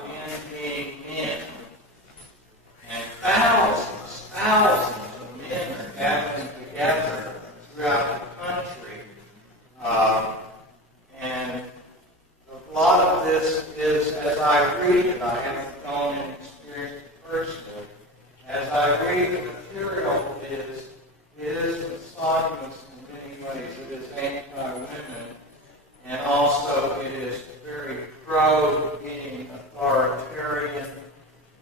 about men being men. And thousands of men are gathering together throughout the country. And a lot of this is, as I read it, I haven't gone and experienced it personally. As I read the material, it is misogynist in many ways. It is anti-women, and also it is very pro being authoritarian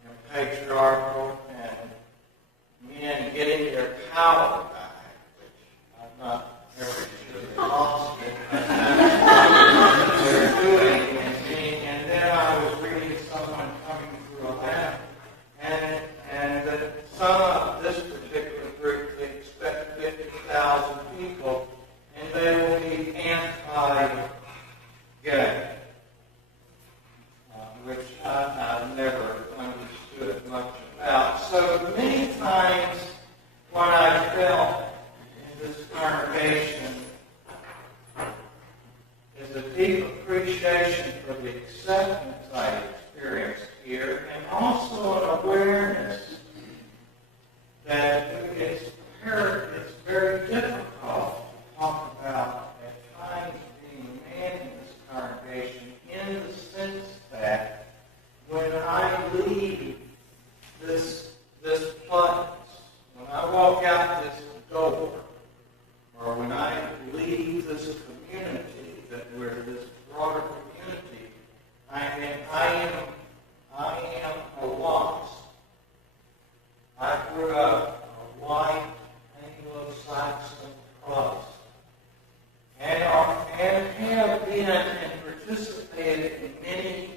and patriarchal and men getting their power back, which I'm not ever sure they're lost it. They're doing and then I was reading someone coming through a lab, and that some of this particular group, they expect 50,000 people, and they will be anti-gay, which I've never understood much about. So many times when I felt in this congregation is a deep appreciation for the acceptance I experienced here, and also an awareness that it's very difficult to talk about at times being a man in this congregation, in the sense that when I leave this place, when I walk out this door, or when I leave this community, that we're this broader community, I am a wasp. I grew up a white Anglo-Saxon plus, and have been and participated in many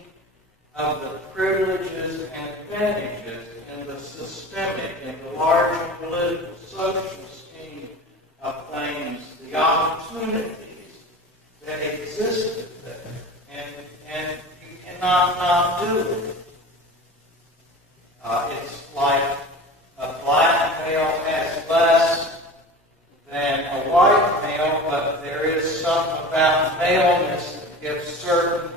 of the privileges and advantages in the systemic, in the larger political, social scheme of things, the opportunities that existed there, and you cannot not do it. It's like a black male has less than a white male, but there is something about maleness that gives certain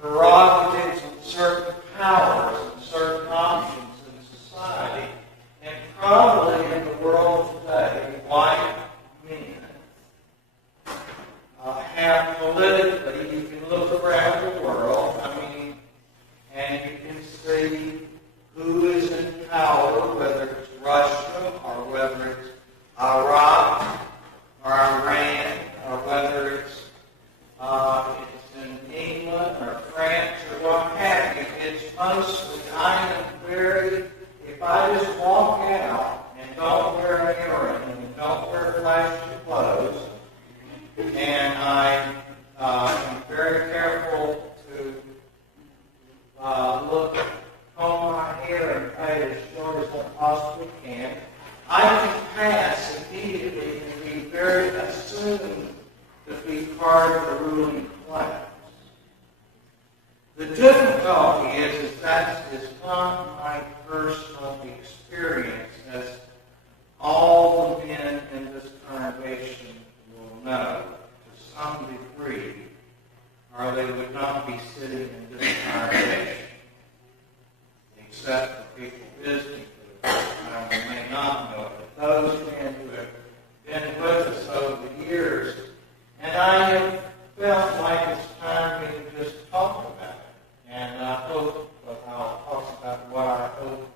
prerogatives and certain powers and certain options in society. And probably in the world today, white men have politically, you can look around the world, and you can see who is in power, whether it's Russia or whether it's Iraq or Iran or whether it's in England or France or what have you. It's mostly, if I just walk out and don't wear an earring and don't wear flashy clothes, and I am very careful to comb my hair and cut it as short as I possibly can, I can pass immediately and be very assumed to be part of the ruling class. The difficulty is that is not my personal experience, as all the men in this congregation will know to some degree, or they would not be sitting in this congregation. Except for people visiting for the first time who may not know it. But those men who have been with us over the years, and I have felt like it's time to just talk about it. And I hope, I'll talk about what I hope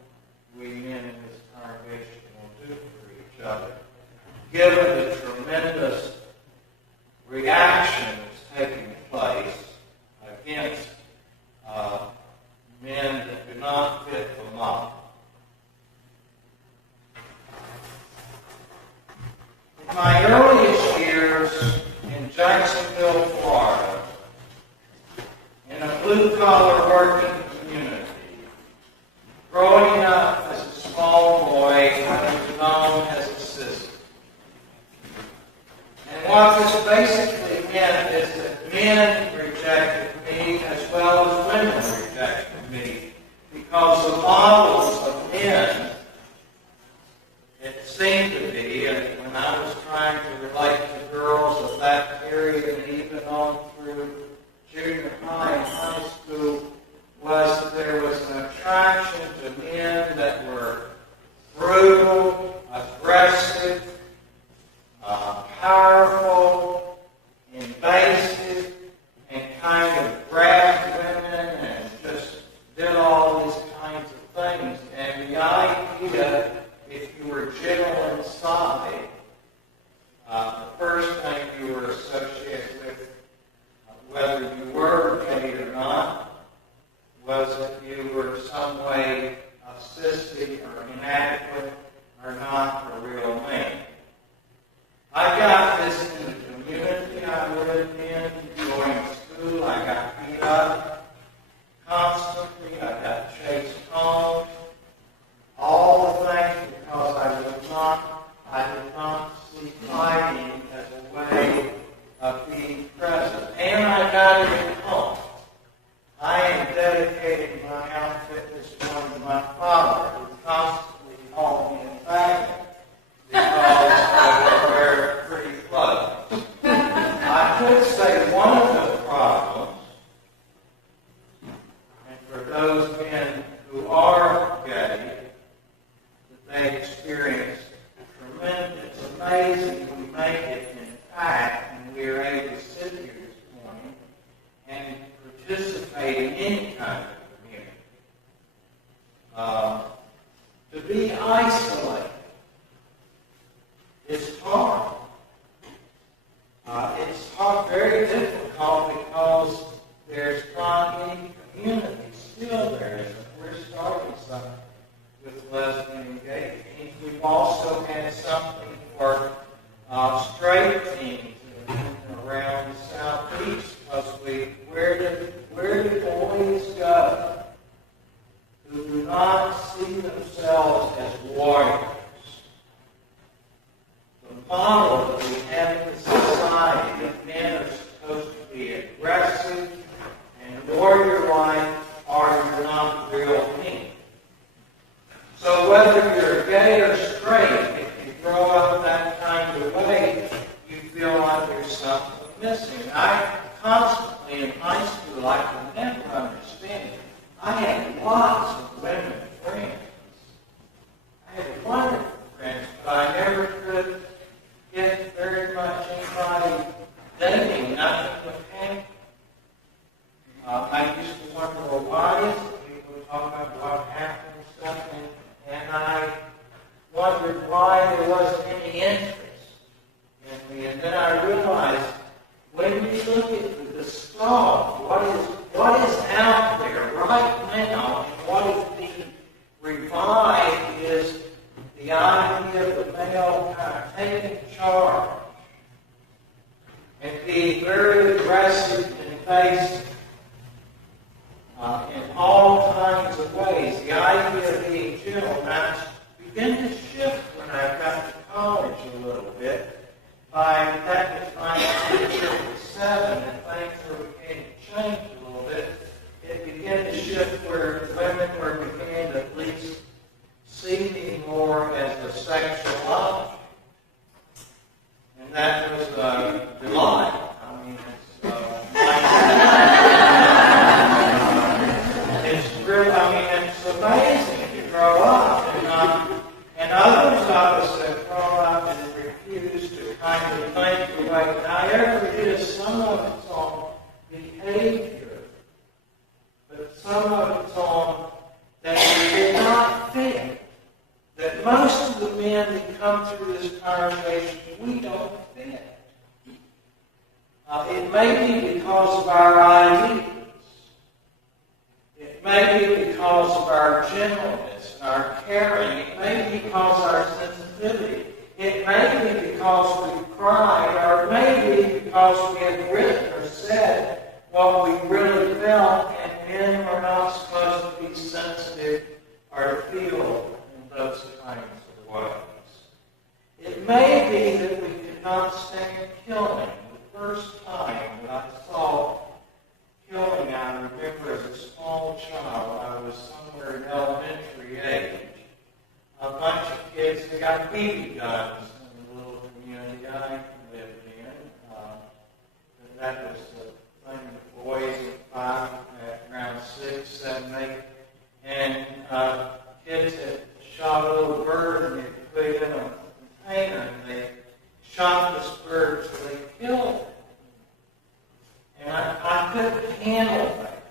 we men in this congregation will do for each other, given the tremendous reaction that's taking place against men that do not fit the model. In my earliest years in Jacksonville, Florida, in a blue-collar working community, growing up as a small boy, I was known as a sister. And what this basically meant is that men rejected me as well as women rejected me, because the models of men, it seemed to be, and when I was trying to relate to girls of that period and even on through junior high and high school, was was that you were some way cystic or inadequate or not a real man. I got this in the community I lived in, going to school. I got beat up constantly. I got chased home. All the things because I did not see fighting as a way of being present. And I got it at home. I am dedicating my outfit this morning to my father, who constantly called me a faggot because I would wear pretty clothes. I could say one of the problems, and for those men who are gay, that they experience tremendous, it's amazing we make it in fact, and we are able to sit here this morning and participate in any kind of community. To be isolated is hard. It's hard, very difficult because there's not any community still there. Isn't we're starting something with lesbian and gay teens. We've also had something for straight teens around the southeast because where do boys go who do not see themselves as warriors? The model that we have in society that men are supposed to be aggressive and warrior-like are not real men. So whether you're gay or straight, if you grow up that kind of way, you feel like there's something missing. I constantly in high school, I could never understand it. I had lots of women friends. I had wonderful friends, but I never could get very much anybody dating, nothing would happen. I used to wonder, well, why is it? People would talk about what happened and stuff, and I wondered why there wasn't any interest in me. And then I realized, when you look at the stuff, what is out there right now, and what is being revived is the idea of the male kind of taking charge and being very aggressive and invasive in all kinds of ways. The idea of being gentle. Now, began to shift when I got to college a little bit. By that was 1957, and things were beginning to change a little bit. It began to shift where women were beginning to at least see me more as a sexual object. And that was delight. I mean, it's real. I mean, it's amazing to grow up, and others of us that grow up and refuse to kind of think the way that I ever did. Some of it's on behavior, but some of it's on that we did not fit. That most of the men that come through this congregation, we don't fit. It may be because of our ideals. It may be because of our gentleness and our caring. It may be because of our sensitivity. It may be because we cried, or it may be because we have written or said what we really felt, and men are not supposed to be sensitive or to feel in those kinds of ways. It may be that we could not stand killing. The first time that I saw killing, I remember as a small child, I was somewhere in elementary age. A bunch of kids that got BB guns in the little community I lived in. That was the thing the boys at 5, around 6, 7, 8. And kids had shot a little bird and they put it in a container and they shot this bird so they killed it. And I couldn't handle that.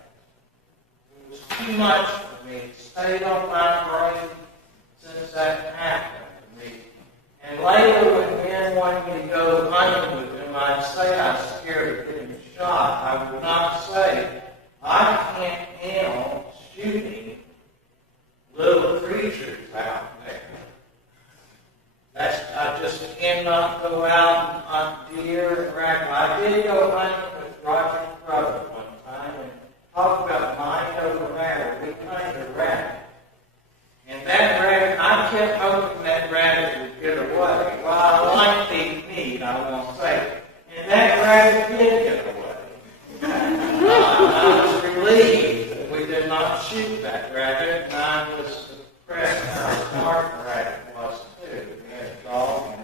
It was too much for me. It stayed on my brain since that happened to me. And later when men wanted me to go hunting with them, I'd say I was scared of getting shot. I would not say, I can't handle kind of rabbit. And that rabbit, I kept hoping that rabbit would get away. Well, I like to eat meat, I won't say. And that rabbit did get away. I was relieved that we did not shoot that rabbit, and I was impressed how smart the rabbit was, too. We had a dog and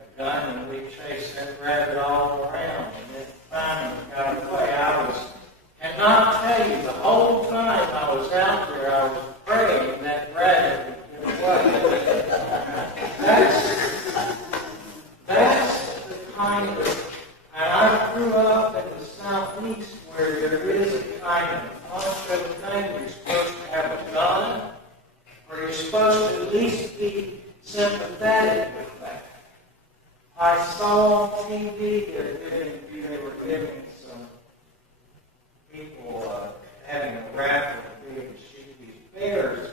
a gun, and we chased that rabbit all around, and it finally got away. And not tell you, the whole time I was out there, I was praying that rabbit would get away. That's the kind of, and I grew up in the Southeast where there is a kind of macho thing where you're supposed to have a gun, or you're supposed to at least be sympathetic with that. I saw on TV they were giving some people having a raffle to be able to shoot these bears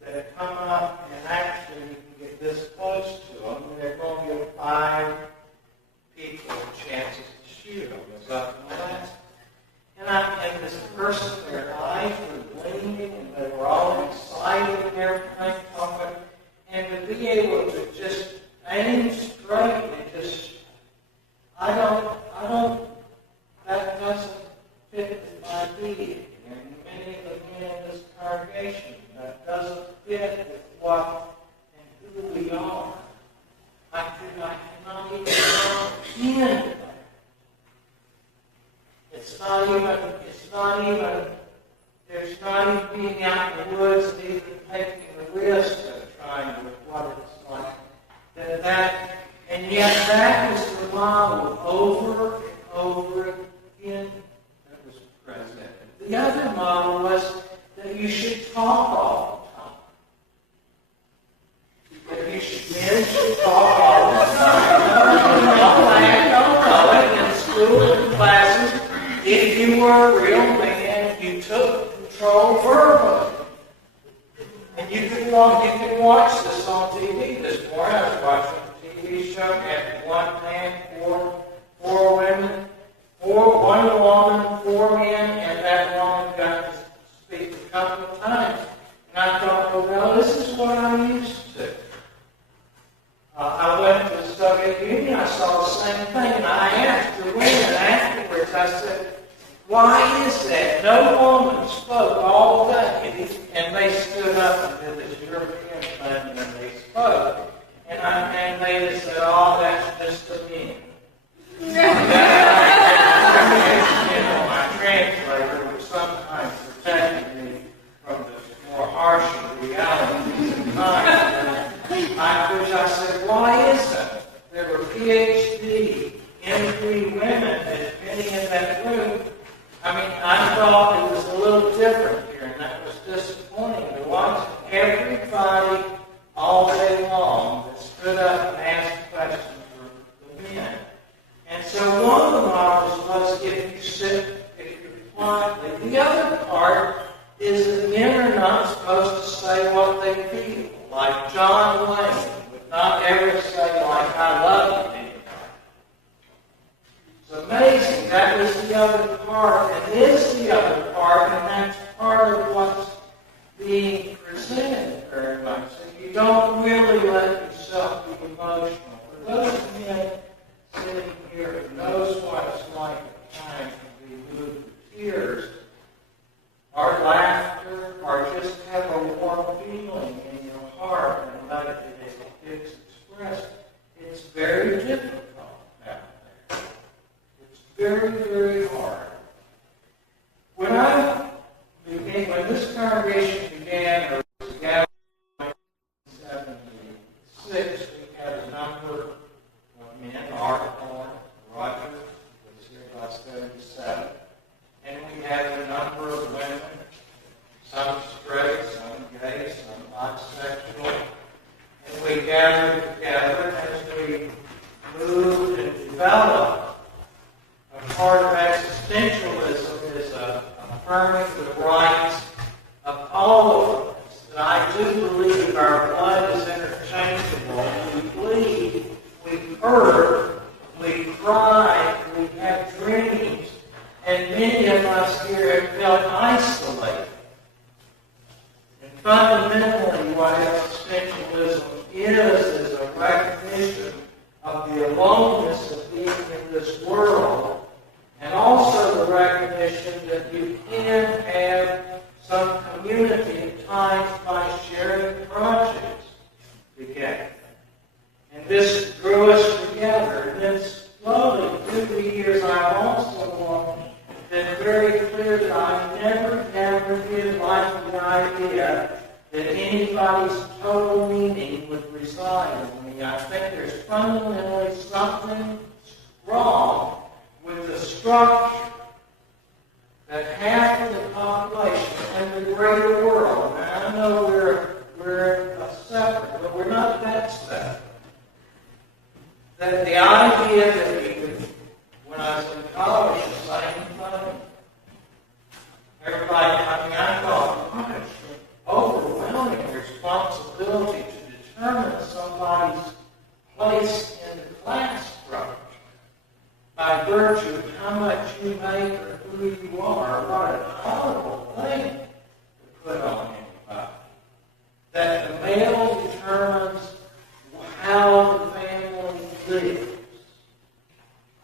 that come up and actually you can get this close to them, and they're going to give 5 people chances to shoot them. It's up in Alaska. And this person, their eyes were gleaming, and they were all excited and everything, and to be able to just aim straight and just, that doesn't fit with my being. And many of the men in this congregation, that doesn't fit with what and who we are. I cannot even comprehend that. There's not even being out in the woods and even taking the risk of trying to what it's like. And yet that is the model over and over again that was presented. The other model was that you should talk all the time. That men should talk all the time. No, in school and classes, if you were a real man, you took control verbally. And you can watch this on TV this morning. I was watching a TV show, and one man, four women, one woman, 4 men, and that woman got to speak a couple of times. And I thought, well, this is what I'm used to. I went to the Soviet Union, I saw the same thing, and I asked the women afterwards, I said, why is that? No woman spoke all day. And they stood up and did this European thing, and they spoke. And they just said, oh, that's just a meme. My translator was sometimes protecting me from the more harsher realities of time. I said, why is that? There were PhD, MD women, as many in that room. I mean, I thought it was a little different here, and that was disappointing to watch everybody all day long that stood up and asked questions for the men. And so one of the models was if you sit quietly. The other part is that men are not supposed to say what they feel. Like John Wayne would not ever say, like, I love you. It's amazing. That was the other part, and is the other part, and that's part of what's being presented very much. So you don't really let yourself be emotional. For those men sitting here who knows what it's like at times to be moved to tears, or laughter, or just have a warm feeling in your heart and let it expressed, it's very difficult out there. It's very, very hard. When this congregation began, or was gathered in 1976, we had a number of men, Art Horn, Roger was here by 77, and we had a number of women, some straight, some gay, some bisexual, and we gathered together as we moved and developed. A part of existentialism is affirming the rights of all of us. And I do believe our blood is interchangeable. We bleed, we hurt, we cry, we have dreams, and many of us here have felt isolated. fundamentally, what existentialism is a recognition of the aloneness of being in this world, and also the recognition that you can have some community at times by sharing projects together. And this drew us together. And then slowly, through the years, I've also been very clear that I never did like the idea that anybody's total meaning would reside in me. I think there's fundamentally something wrong with the structure that half of the population in the greater world, and I know we're separate, but we're not that separate. That the idea that we could, when I was in college, the same thing. Everybody, I thought, gosh, overwhelming responsibility to determine somebody's place in the class structure by virtue of how much you make or who you are. What an horrible thing to put on anybody. That the male determines how the family lives.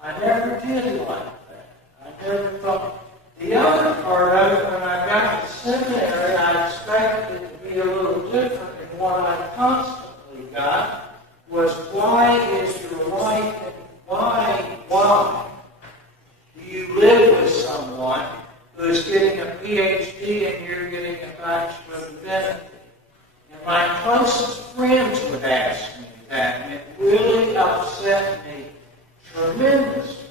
I never did like that. I never thought. The other part of it, when I got to seminary, I expected it to be a little different, and what I constantly got was, why is your life, why do you live with someone who's getting a PhD and you're getting a Bachelor of Divinity? And my closest friends would ask me that, and it really upset me tremendously.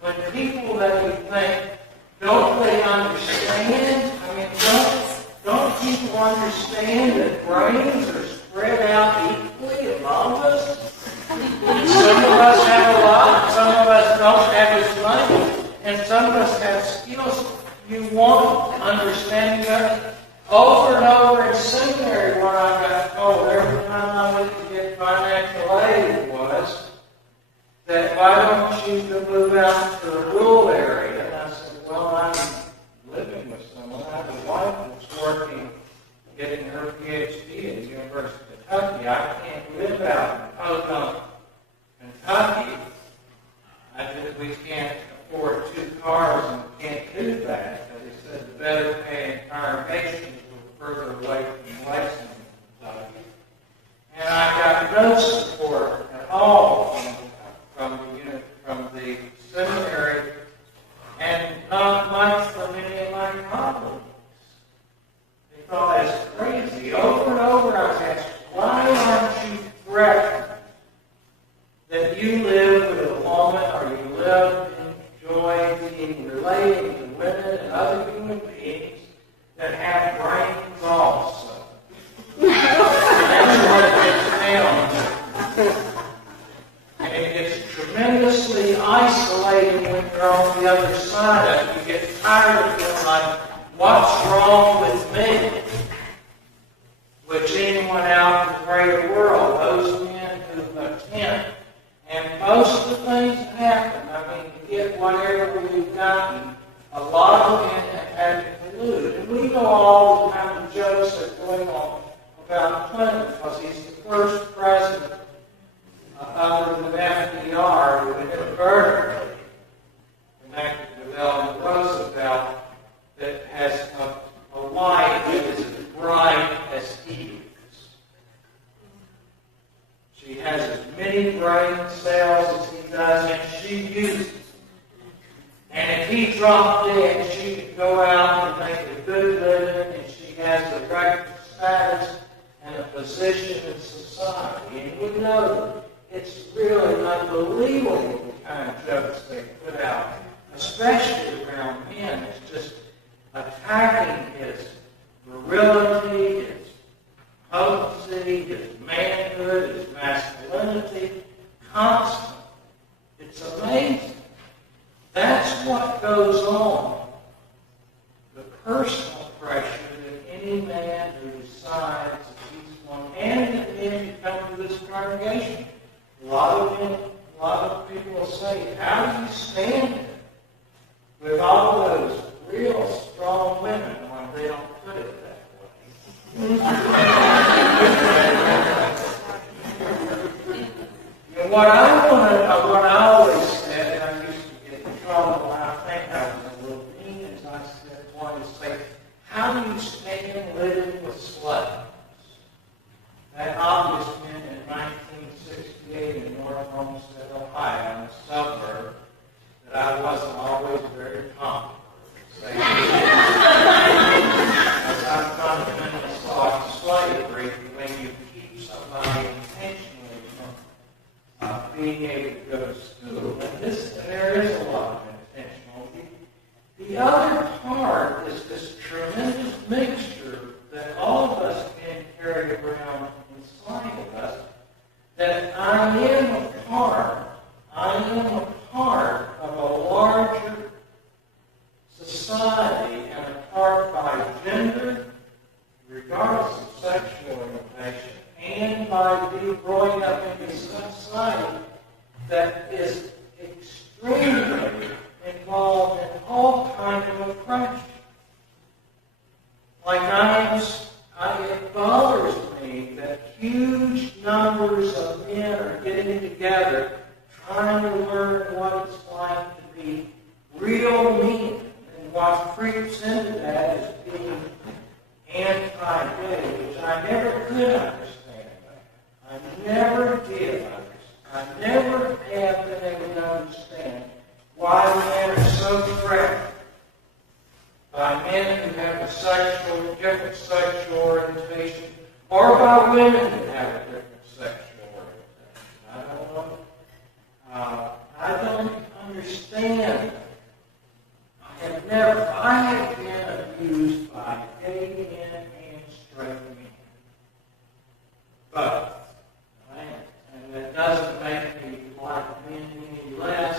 When people that you think, don't they understand? I mean, don't people understand that brains are spread out equally among us? Some of us have a lot, some of us don't have as much, and some of us have skills you want, understanding of it. Over and over in seminary, what I got told every time I went to get financial aid was that, why don't you move out to a rural area? And I said, well, I'm living with someone. I have a wife that's working, getting her PhD at the University of Kentucky. I can't live out in Potomac, Kentucky. We can't afford 2 cars and can't do that. But he said the better paying congregations were further away from Lexington, Kentucky. And I got no support at all from the seminary, and not much from any of my colleagues. They thought that's crazy. Over and over I was asked, why aren't you threatened that you live with a woman or you live and enjoy being related to women and other human beings that have brains also? That's what it gets down to. And it gets tremendously isolating when you're on the other side of it. You get tired of feeling like, what's wrong with me? Which anyone out in the greater world, those men who attend, and most of the things that happen, I mean, to get whatever we've gotten, a lot of men have had to collude. And we know all the kind of jokes that are going on about Clinton, because he's the first president other than FDR who inadvertently connected with Eleanor Roosevelt that has a wife that is as bright as he is. She has as many brain cells as he does, and she uses them. And if he dropped dead, she could go out and make a good living, and she has a right status and a position in society. And we know it's really unbelievable the kind of jokes they put out, especially around men. It's just attacking his virility, his potency, his manhood, his masculinity, constantly. It's amazing. That's what goes on. The personal pressure that any man who decides that he's one, and that men who come to this congregation, a lot of people will say, how do you stand it with all those real strong women when they don't put it that way? what I always said, and I used to get in trouble, and I think I was a little mean, as I said, wanted to say, how do you stand living with slaves? That obvious meant in 1968 in North Homestead, Ohio, in a suburb, that I wasn't always very comfortable. As I fundamentally saw slavery, when you keep somebody intentionally from being able to go to school. And there is a lot of intentional. The other part is this tremendous mixture that all of us can carry around inside of us, that I am a part of a larger society and a part by gender, regardless of sexual orientation, and by being growing up in a society that is extremely involved in all kinds of oppression. It bothers me that huge numbers of men are getting together trying to learn what it's like to be real men, and what creeps into that is being anti-gay, which I never could understand. I never did understand. I never have been able to understand why men are so threatened by men who have a different sexual orientation, or by women who have a different sexual orientation. I don't understand. I have been abused by gay men and straight men. Both. And that doesn't make me like men any less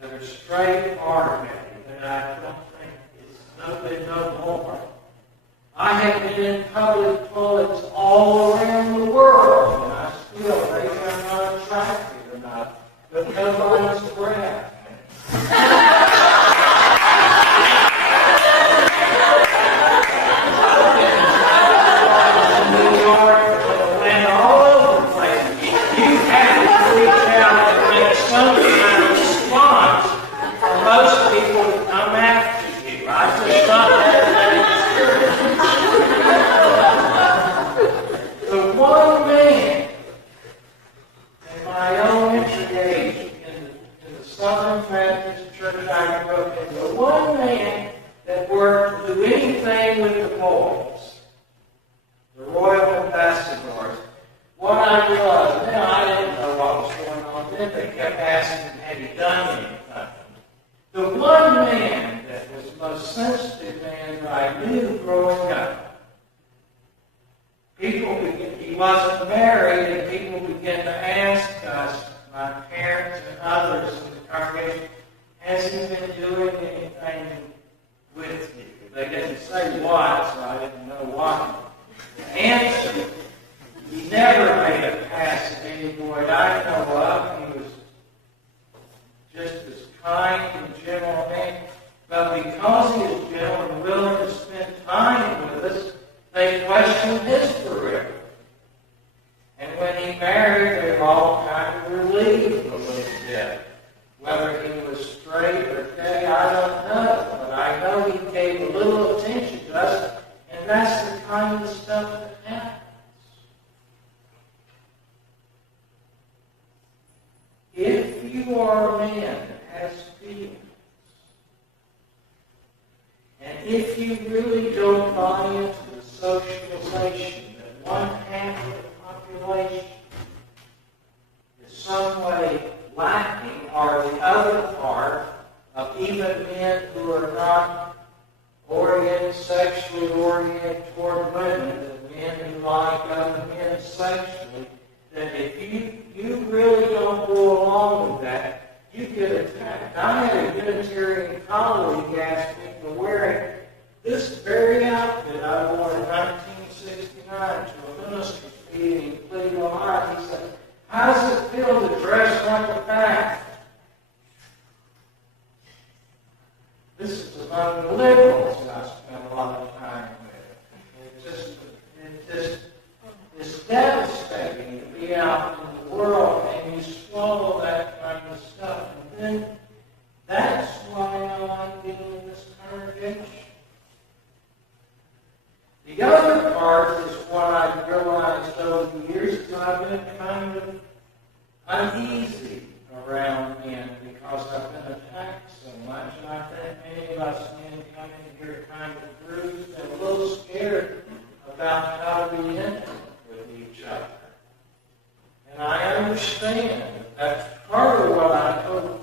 that are straight or gay. And I don't think it's no more. I have been in public toilets all around the world, and I still think I'm not attractive enough, but nobody's grab me. He wasn't married, and people began to ask us, my parents and others in the congregation, has he been doing anything with you? They didn't say what, so I didn't know what. The answer, he never made a pass at any boy I know of. He was just as kind and gentle a man. But because he was gentle and willing to spend time with us, they questioned his career. And when he married, they were all kind of relieved a little bit. Whether he was straight or gay, I don't know. But I know he gave a little attention to us, and that's the kind of stuff that happens. If you are a man that has feelings, and if you really don't buy into the socialization that one half of the population is some way lacking, or the other part of even men who are not sexually oriented toward women, the men who like other men sexually, that if you really don't go along with that, you get attacked. I had a Unitarian colleague ask me for wearing this very outfit I wore in 1969 to a minister's meeting in Cleveland, Ohio. He said, "How does it feel to dress like a fag?" This is among the liberals that I spent a lot of time with. It's devastating to be out in the world and you The other part is what I've realized over the years is I've been kind of uneasy around men because I've been attacked so much, and I think many of us men come in here kind of bruised and a little scared about how to be intimate with each other. And I understand that's part of what I hope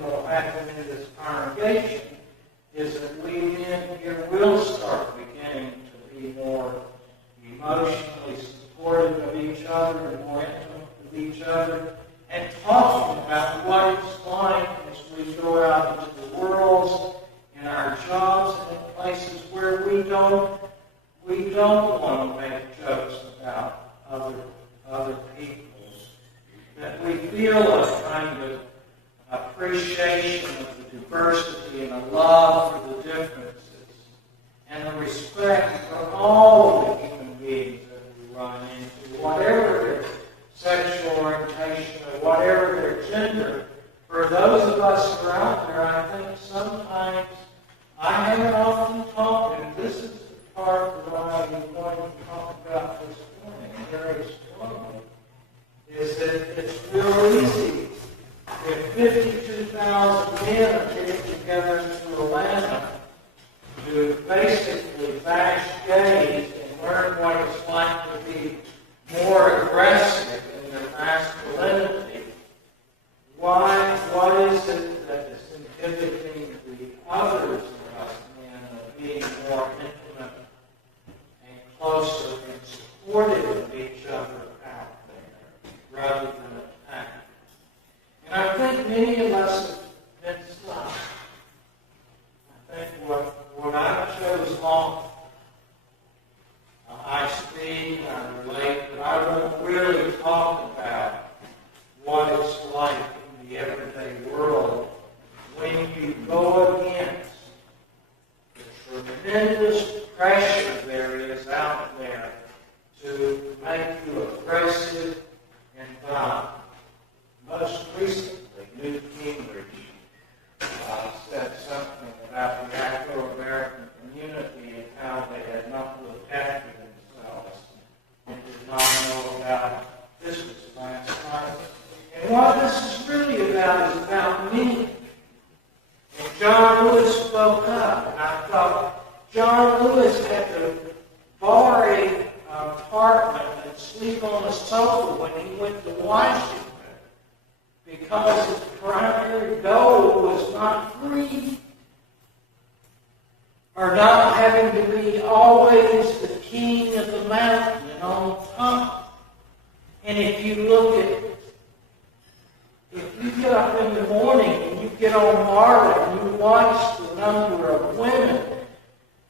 will happen in this congregation is that we men here will start beginning to be more emotionally supportive of each other and more intimate with each other, and talking about what it's like as we go out into the world, in our jobs, and in places where we don't want to make jokes about other people. That we feel a kind of appreciation of the diversity and a love for the differences and a respect for all the human beings that we run into, whatever their sexual orientation or whatever their gender. For those of us who are out there, I think sometimes I haven't often talked, and this is the part that I'm going to talk about this morning very strongly, is that it's real easy if 52,000 men are getting together in Atlanta to basically bash gays and learn what it's like to be more aggressive in their masculinity. What is it that is inhibiting the others of us men of being more intimate and closer and supportive of each other out there rather than attacking? And I think many of us have been stopped. I think what I chose on, I speak, I relate, but I won't really talk about what it's like in the everyday world when you go against the tremendous pressure there is out there to make you aggressive and violent. Most recently, Newt Gingrich said something about the Afro-American community and how they had not looked after themselves and did not know about this was last night. And what this is really about is about me. And John Lewis spoke up, and I thought John Lewis had to borrow an apartment and sleep on a sofa when he went to Washington, because his primary goal was not free, or not having to be always the king of the mountain and on top. And if you get up in the morning and you get on Marley and you watch the number of women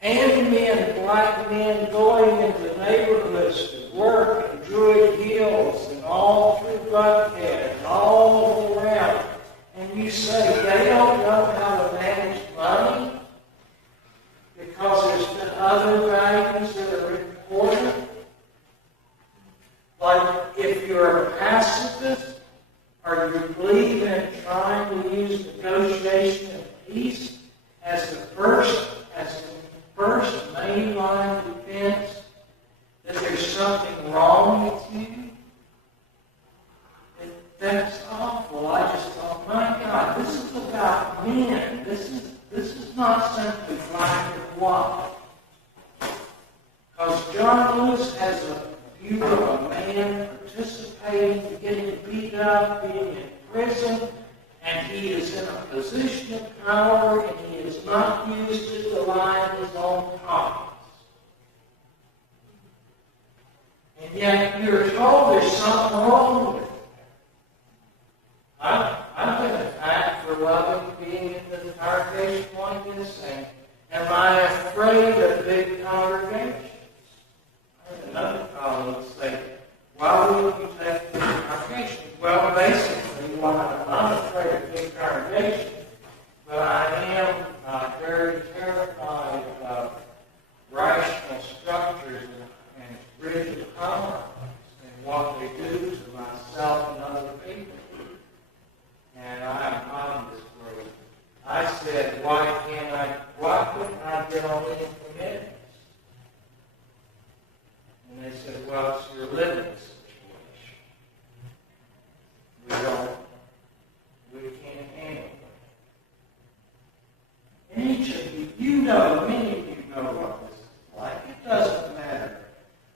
and men, black men, going into neighborhoods to work in Druid Hills and all through Buckhead and all around, and you say they don't know how to manage money because there's been other values that are important. Like if you're a pacifist or you believe in trying to use negotiation and peace as the first main line of defense, that there's something wrong with you. That's awful. I just thought, my God, this is about men. This is not simply black and white. Because John Lewis has a view of a man participating, getting beat up, being in prison, and he is in a position of power, and he is not used it to line his own pockets. And yet you're told there's something wrong with it. I've been attacked for loving being in the congregation like this, and am I afraid of big congregations? I had another colleague say, why would you take big congregations? Well, basically, I'm not afraid of big congregations, but I am very terrified of rational structures and rigid compromise and what they do to myself and other people. And I'm on this road. I said, why couldn't I get on anything commitments. And they said, well, it's your living situation. We can't handle it. And each of you, many of you know what this is like. It doesn't matter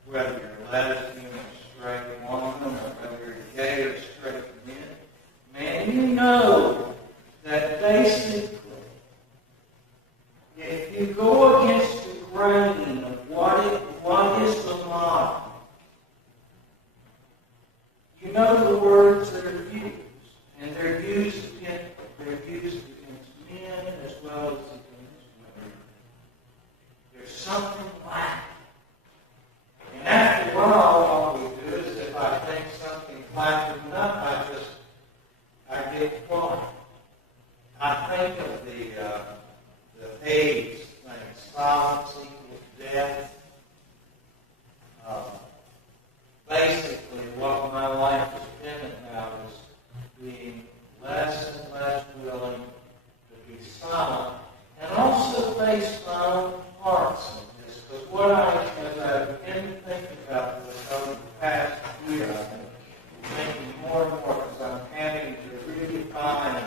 whether you're lesbian or straight woman, or whether you're gay or straight man. Man, you know that basically, if you go against the grain of what is the model, you know the words that are used, and they're used against men as well as against women. There's something lacking. And after a while, what we do is if I think something's lacking enough, I get quiet. I think of the AIDS thing, silence equals death. Basically, what my life has been about is being less and less willing to be silent, and also face my own parts in this. Because what as I've been thinking about this over the past year, I've been thinking more and more because I'm having to redefine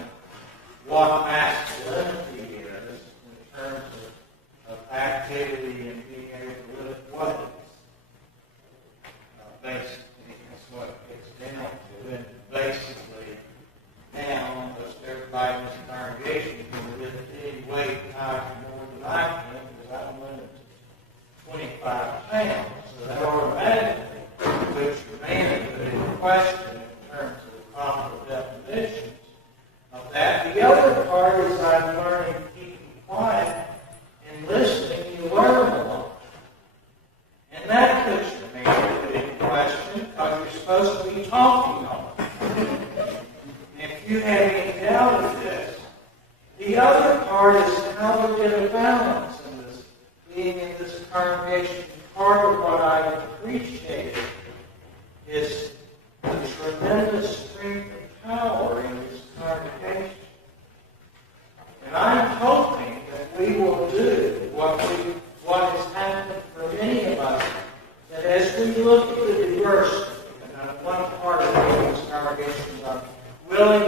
what masculinity is in terms of activity and being able to live what it is. Basically, that's what it gets down to. And basically, now almost everybody in this congregation can lift any weight higher more than I can because I'm limited to 25 pounds. So that automatically puts your manhood in question in terms of the proper definitions of that. The other part is I'm learning to keep quiet and listening. You learn a lot. And that puts your manhood in question because you're supposed to be talking all the time. If you have any doubt of this, the other part is how to get a balance in this, being in this congregation. Part of what I appreciate is the tremendous strength and power in this congregation. And I'm hoping that we will do what has happened for many of us, that as we look at the diversity, and one part of this congregation is I'm willing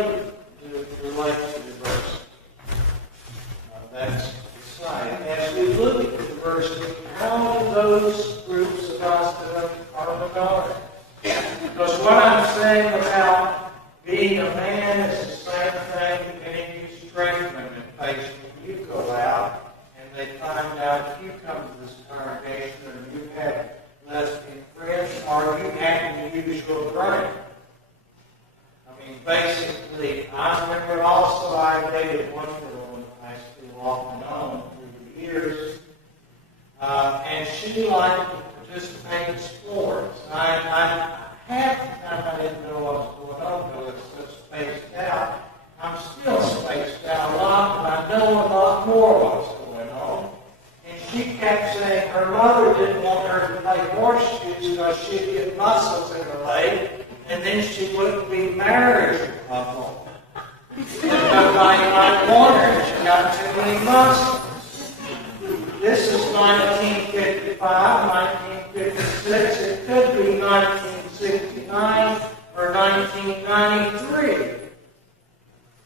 to relate to diversity. That's exciting. As we look at the diversity, how do those groups of us that are regarded? Because what I'm saying about being a man is the same thing that any straight women face when you go out and they find out if you come to this congregation or you have lesbian friends or you have to use your brain. I mean, basically, I remember also I dated one girl in high school off and on through the years, and she liked to participate in sports. I half the time I didn't know what was going on because I was so spaced out. I'm still spaced out a lot, but I know a lot more what's going on. And she kept saying her mother didn't want her to play horseshoes because she'd get muscles in her leg, and then she wouldn't be marriageable. Nobody might want her. She got too many muscles. This is 1955, 1956. It could be 1969 or 1993.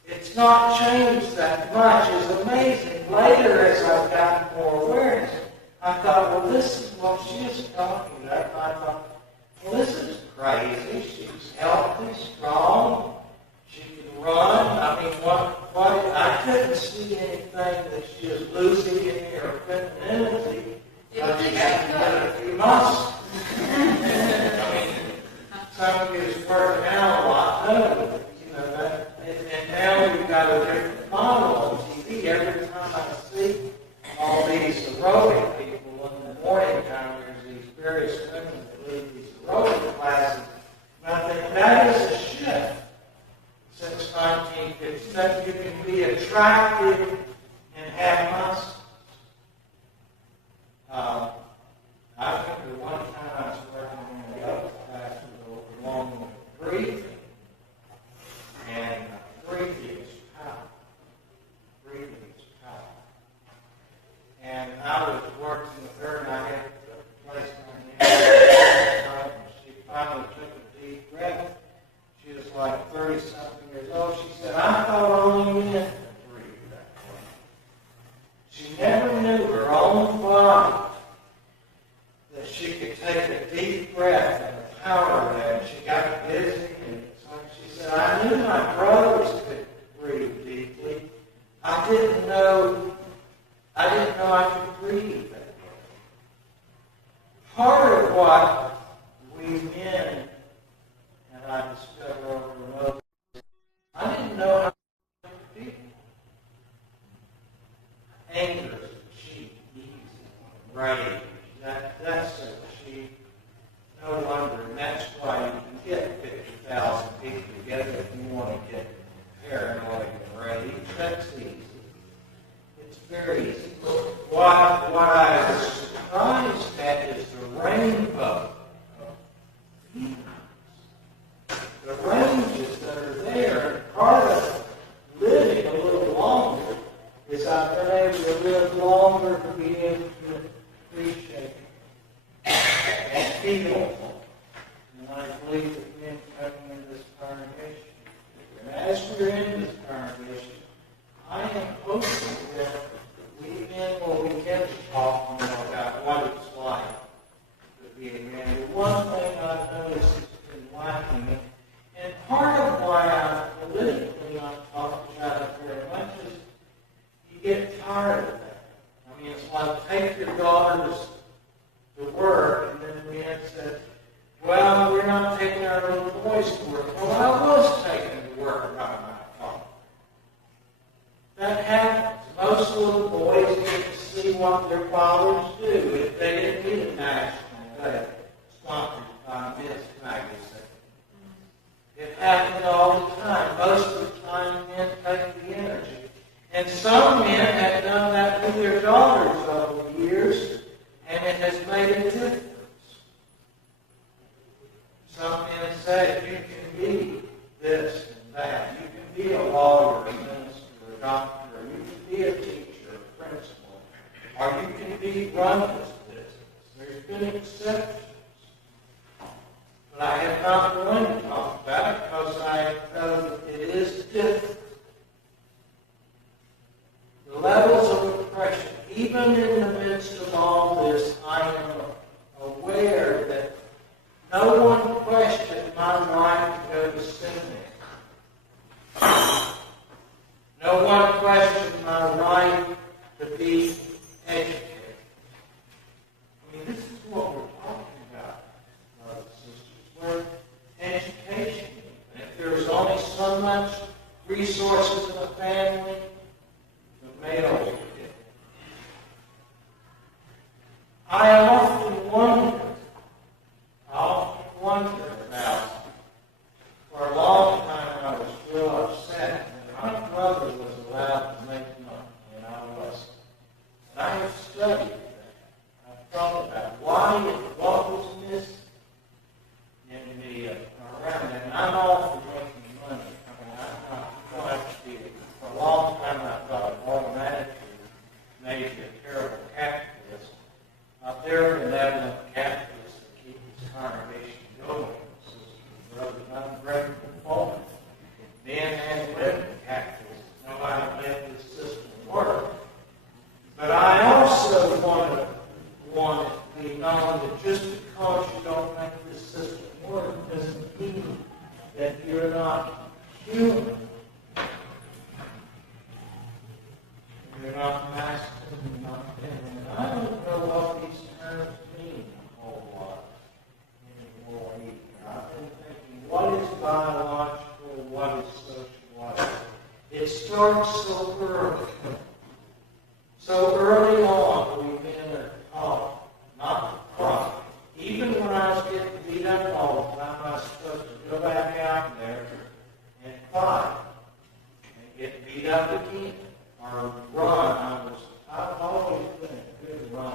It's not changed that much. It's amazing. Later, as I've gotten more awareness, I thought, well, this is what she is talking about. And I thought, well, this is crazy. She's healthy, strong. She can run. I mean, I couldn't see anything that she was losing in her femininity. But she had to get a few muscles. I mean, some of you is working out a lot, too. And now we've got a different model on TV. Every time I see all these aerobic people in the morning time, there's these various women that lead these aerobic classes. And I think that is a shift since 1957. You can be attractive and have muscles. I remember one time I was working in the yoga class along with breathing. And breathing is power. Breathing is power. And I was working working with her, and I had to place my hand. She finally took a deep breath. She was like 30-something years old. She said, I thought only men could breathe that way. She never knew her own body, that she could take a deep breath and the power of that. And she got busy, and so she said, I knew my brothers could breathe deeply. I didn't know I could breathe that way. Part of what we men, and I discover over and over, I didn't know how to feel. Anger is cheap, easy, rage. That's a cheap, no wonder, and that's why you can get 50,000 people together if you want to get paranoid and rage. That's easy. It's very easy. What I was surprised at is the rainbow of feelings. The ranges that are there. Part of living a little longer is I've been able to live longer to be able to appreciate and feel. And I believe that men coming into this congregation, and as we're in this congregation, I am hoping that we men will begin to talk more about what it's like to be a man. The one thing I've noticed has been lacking, and part of why I politically not talking about it very much is you get tired of that. I mean, it's like take your daughters to work, and then the man says, well, we're not taking our little boys to work. Well, I was taking them to work by my father. That happens. Most little boys get to see what their fathers do if they didn't get a national day sponsored by Miss Magazine. It happens all the time. Most of the time, men take the energy. And some men have done that with their daughters over the years, and it has made a difference. Some men say you can be this and that. You can be a lawyer, a minister, a doctor. You can be a teacher, a principal. Or you can be run this business. There's been exceptions. But I have not going to talk about it because I know that it is different. The levels of oppression, even in the midst of all this, I am aware that no one questioned my right to go to seminary. No one questioned my right to be educated. I mean, this is what we're talking about, brothers and sisters. We're education. And if there's only so much resources in a family, the male will get it. I often wonder about, for a long time I was real upset that my brother was allowed to make money and I wasn't. And I have studied that. I've thought about what was missing in the around that. And I'm all for making money. I mean, I don't have to be. For a long time I thought it automatically made you a terrible capitalist. There are benevolent capitalists that keep this congregation going. Brothers, I'm grateful for it. Men and women capitalists know how to make this system work. But I also want it to be known that just because you don't make this system work doesn't mean that you're not human. You're not masculine, you're not feminine. I don't know what these terms mean a whole lot anymore either. I've been thinking, what is biological, what is sociological? It starts so early. So early on, we men are taught not to cry. Even when I was getting beat up all the time, I was supposed to go back out there and fight and get beat up again. Or run. I've always been a good runner.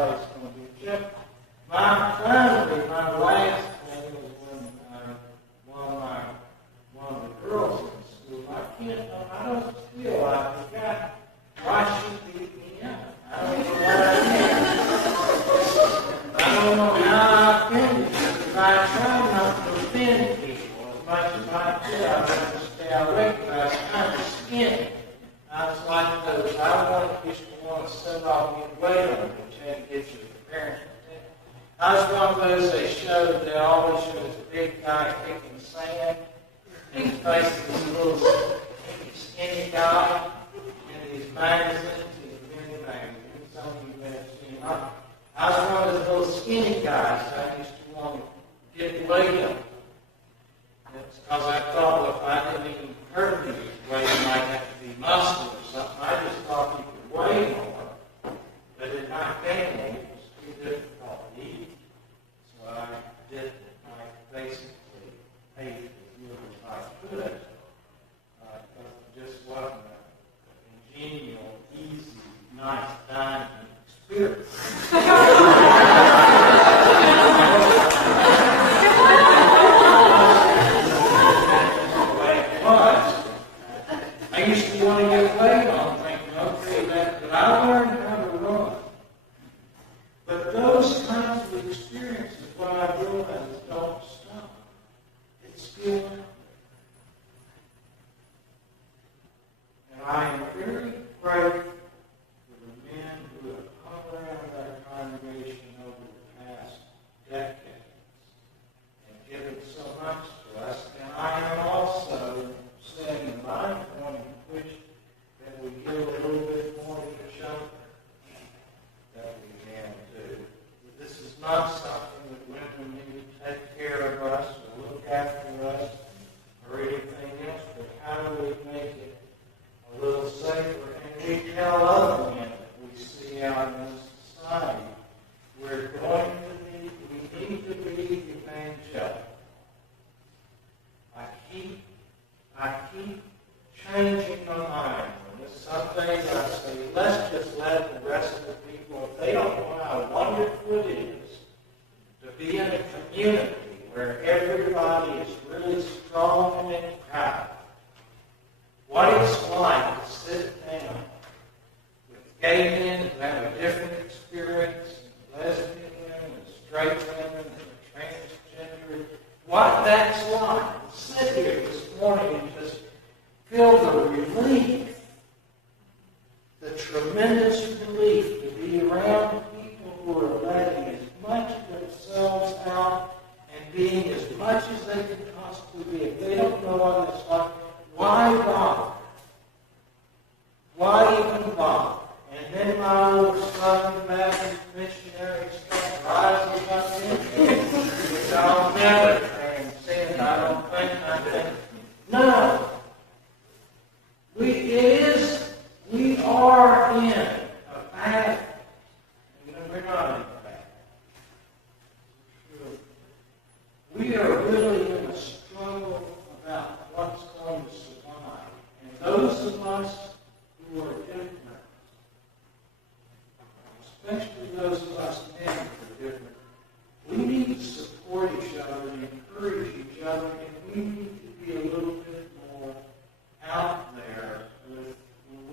somebody's going to be judged. Finally, my last thing was when one of the girls in school, I don't feel like the guy, why she beat me up? I don't know what I did. I don't know how I offended you, because I try not to offend people as much as I could. I wanted to stay away, but I was kind of skinny. I was like those, used to want to send off and get weight on you, but you had to get your parents. I was one of those they always showed this big guy kicking sand. And he's facing this little skinny guy in these magazines, these mini magazines. Some of you may have seen them. I was one of those little skinny guys I used to want to get weight on. It's because I thought, well, if I didn't even hurt you, weight might have to be muscle or something. I just thought you could weigh more. But in my family, it was too difficult to eat. So I did, I basically ate as little as I could. Because it just wasn't an congenial, easy, nice dining experience. I used to want to get weight on, thinking, okay, but I learned how to run. But those kinds of experiences, what I realize is don't stop. It's still out there. And I am very grateful for the men who have hung around that congregation over the past decades and given so much to us. And I am also saying in my point in which that we give a little bit more to each other that we can do. This is not something that women need to take care of us or look after us or anything else, but how do we make it a little safer? And we tell other women that we see out in this society, we need to be evangelical. I keep changing my mind. Some days I say, let's just let the rest of the people, if they don't know how wonderful it is to be in a community where everybody is really strong and proud, what it's like to sit down with gay men who have a different experience, lesbian women, and straight women, and transgender, what that's like. Sit here this morning and just feel the relief, the tremendous relief to be around people who are letting as much of themselves out and being as much as they can possibly be. If they don't know what it's like, why bother? Why even bother? And then my little Southern Baptist missionary stuff rises up in me, which I'll never transcend. I don't think. No. We are in a battle. We're not in a battle. We are really in a struggle about what's going to survive. And those of us who are different, especially those of us men who are different, we need to support each other and encourage each other, and we need to be a little bit more out there when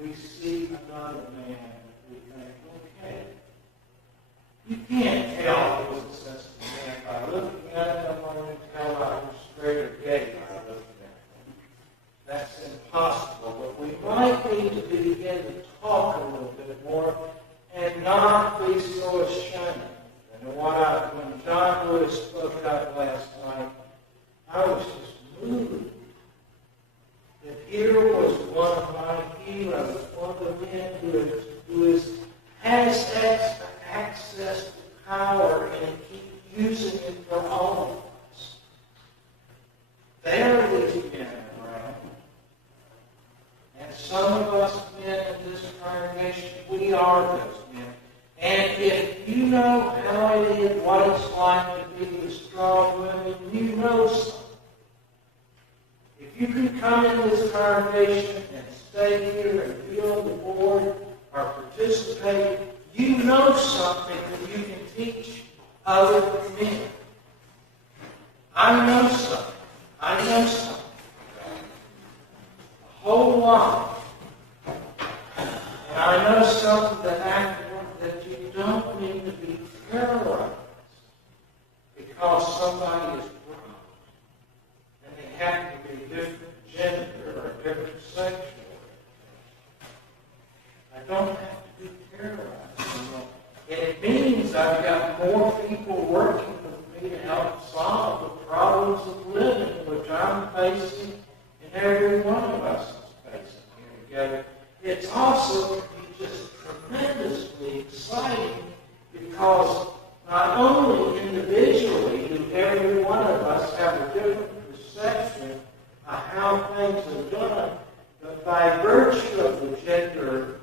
we see another man that we think, okay. You can't tell who's a sensitive man by looking at him, or you can tell I was straight or gay by looking at him. That's impossible, but we might need to begin to talk a little bit more and not be so ashamed. And when John Lewis spoke out last night, I was just moved that here was one of my heroes, one of the men who has access to power and keep using it for all of us. There are these men around. And some of us men in this congregation, we are those men. And if you know how it is, what it's like to be with strong women, you know something. If you can come into this congregation and stay here and be on the board or participate, You know something that you can teach other men. I know something. I know something. A whole lot. And I know something that you don't need to be paralyzed because somebody is wrong. And they happen to be different gender or different sexual. I don't have to be paralyzed. And it means I've got more people working with me to help solve the problems of living, which I'm facing and every one of us is facing here together. It's also just tremendously exciting because not only individually do every one of us have a different perception of how things are done, but by virtue of the gender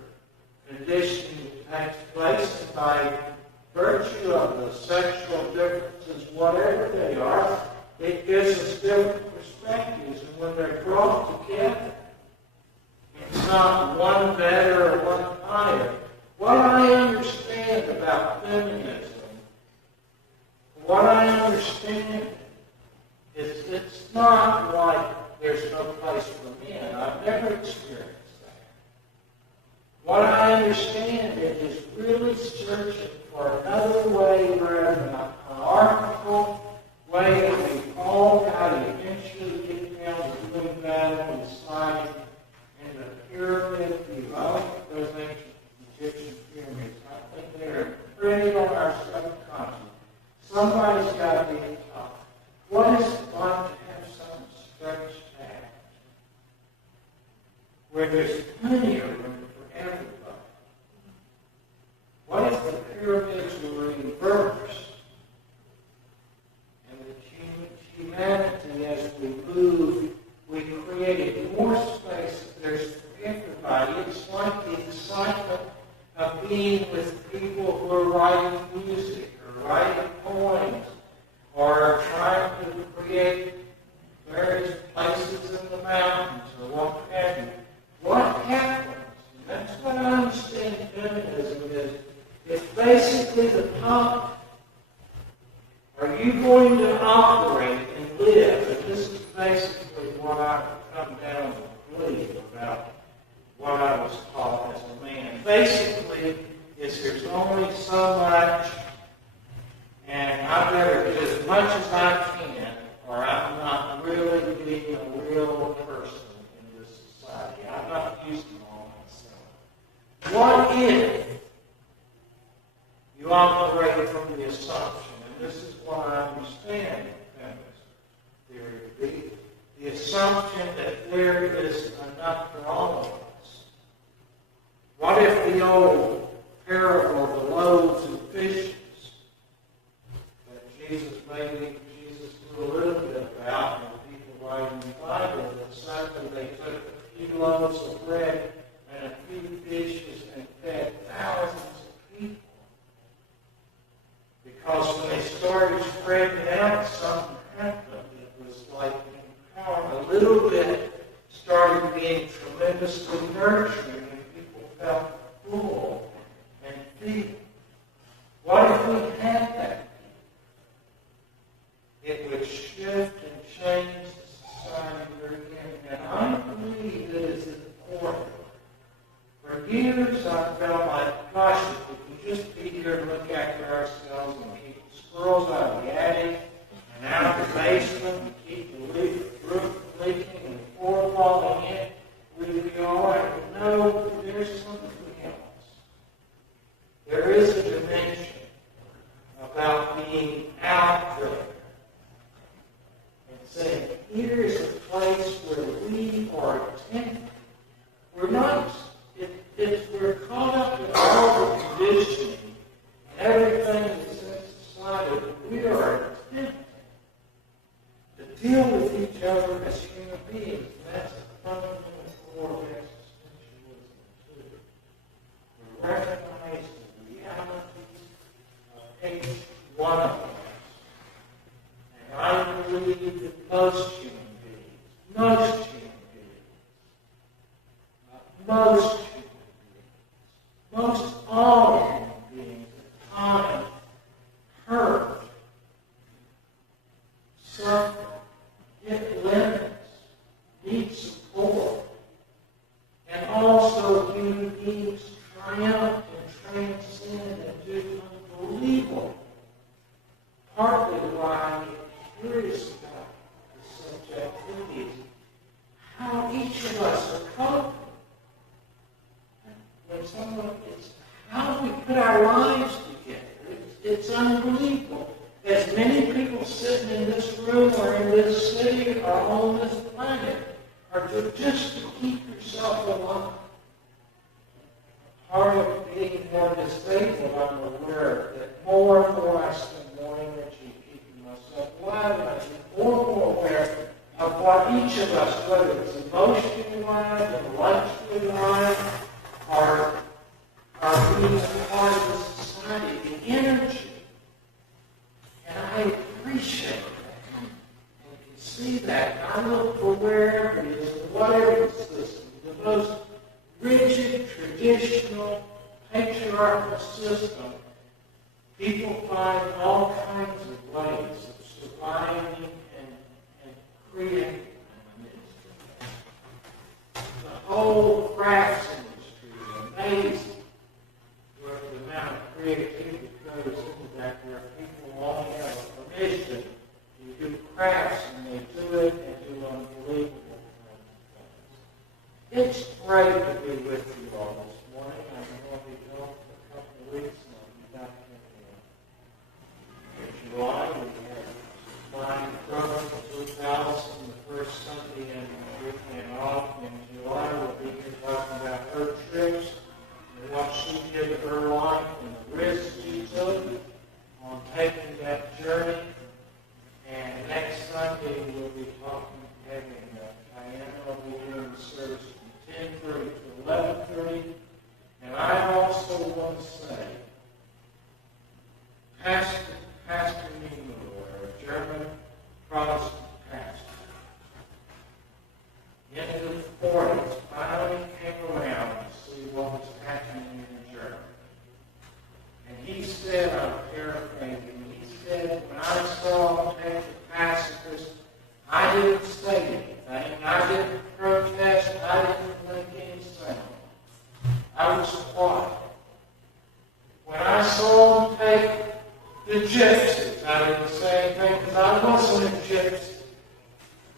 conditioning that takes place, and by virtue of the sexual differences, whatever they are, it gives us different perspectives. And when they're brought together, it's not one better or one higher. What I understand about feminism, what I understand is it's not like there's no place for men. I've never experienced that. What I understand is really searching for another way rather than an hierarchical way that we all got to eventually get down to doing battle and deciding in the pyramid view. I like those ancient Egyptian pyramids. I think they're pretty on our subconscious. Somebody's got to be at the top. What is it like to have some stretched out where there's plenty of room for everybody? What if the pyramids were reversed and the humanity, as we move, we created more space that there's for everybody? It's like the excitement of being with people who are writing music or writing poems or trying to create various places in the mountains or what have you. What happens? And that's what I understand feminism is. It's basically the top. Are you going to operate and live? And this is basically what I've come down to believe about what I was taught as a man. Basically, is there's only so much, and I better do as much as I can, or I'm not really being a real person in this society. I'm not using all myself. What if you operate from the assumption, and this is what I understand feminist theory to be, the assumption that there is enough for all of us. What if the old parable of the loaves and fishes that Jesus knew a little bit about, and people writing the Bible, that suddenly they took a few loaves of bread and a few fishes and fed thousands of people? Because when they started spreading out, something happened. It was like empowerment. A little bit started being tremendously nurturing, and people felt full and filled. What if we had that? It would shift and change the society very again. And I believe that it's important. For years I felt like, gosh, if we could just be here to look after ourselves and keep the squirrels out of the attic and out of the basement and keep the roof leaking and the floor falling in, we'd be all right. But no, there's something else. There is a dimension about being out there and saying, here is a place where we are attentive. We're not. If we're caught up in all the conditioning, everything that's in society, we are attempting to deal with each other as human beings. And that's a fundamental core of existentialism, too. We recognize the realities of each one of us. And I believe that most human beings, most all human unbelievable. As many people sitting in this room or in this city or on this planet are just to keep yourself alive. Part of being more disabled, I'm aware that more and more I spend more energy keeping myself alive, and I get more and more aware of what each of us, whether it's emotionally alive, intellectually alive, are being a part of the society, the energy. And I appreciate that. And you can see that. I look for wherever it is, whatever system, the most rigid, traditional, patriarchal system, people find all kinds of ways of surviving and creating. The whole crafts industry is amazing. Where the amount of creativity goes into that, where people only have a permission to do crafts, and they do it and do unbelievable things. It's great to be with you all this morning. I'm going to be gone for a couple of weeks, and I'll be back in July. We have flying program for 2000, the first Sunday and off in July. We'll be here talking about her trips and what she did in her life and the risks she took on taking that journey. And next Sunday we'll be having Diana will be doing the service from 10:30 to 11:30. And I also want to say, Pastor Niemöller, a German Protestant pastor, in his 40s, finally came around to see what was happening in Germany. And he said, I'm paraphrasing, he said, when I saw him take the pacifist, I didn't say anything, I didn't protest, I didn't make any sound. I was quiet. When I saw him take the gypsies, I didn't say anything because I wasn't a gypsy.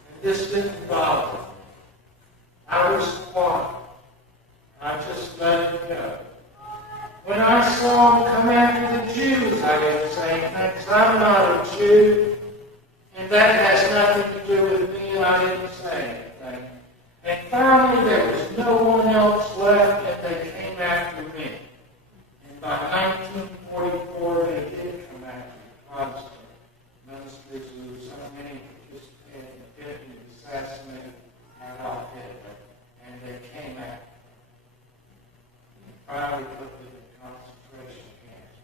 And this didn't bother me. I was quiet. I just let it go. When I saw him come after the Jews, I didn't say anything because I'm not a Jew. And that has nothing to do with me, and I didn't say anything. And finally, there was no one else left, and they came after me. And by 1944, they did come after the Protestant ministers who so many participated in the pit and assassinated Adolf Hitler. And they came after me. And finally put them in concentration camps.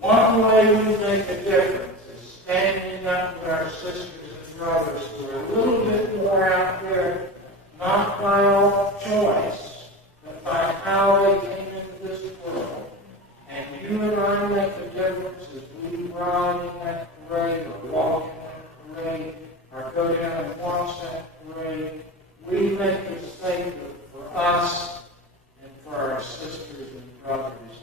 One way we make a difference is standing up with our sisters and brothers who are a little bit more out there, not by all choice, but by how they came into this world. And you and I make a difference as we ride in that parade, or walk in that parade, or go down and watch that parade. We make a statement for us and for our sisters and brothers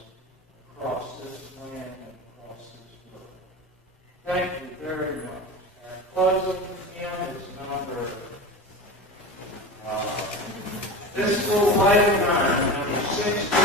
across this land and across this world. Thank you very much. Our closing hymn is number this little light of mine, number 16.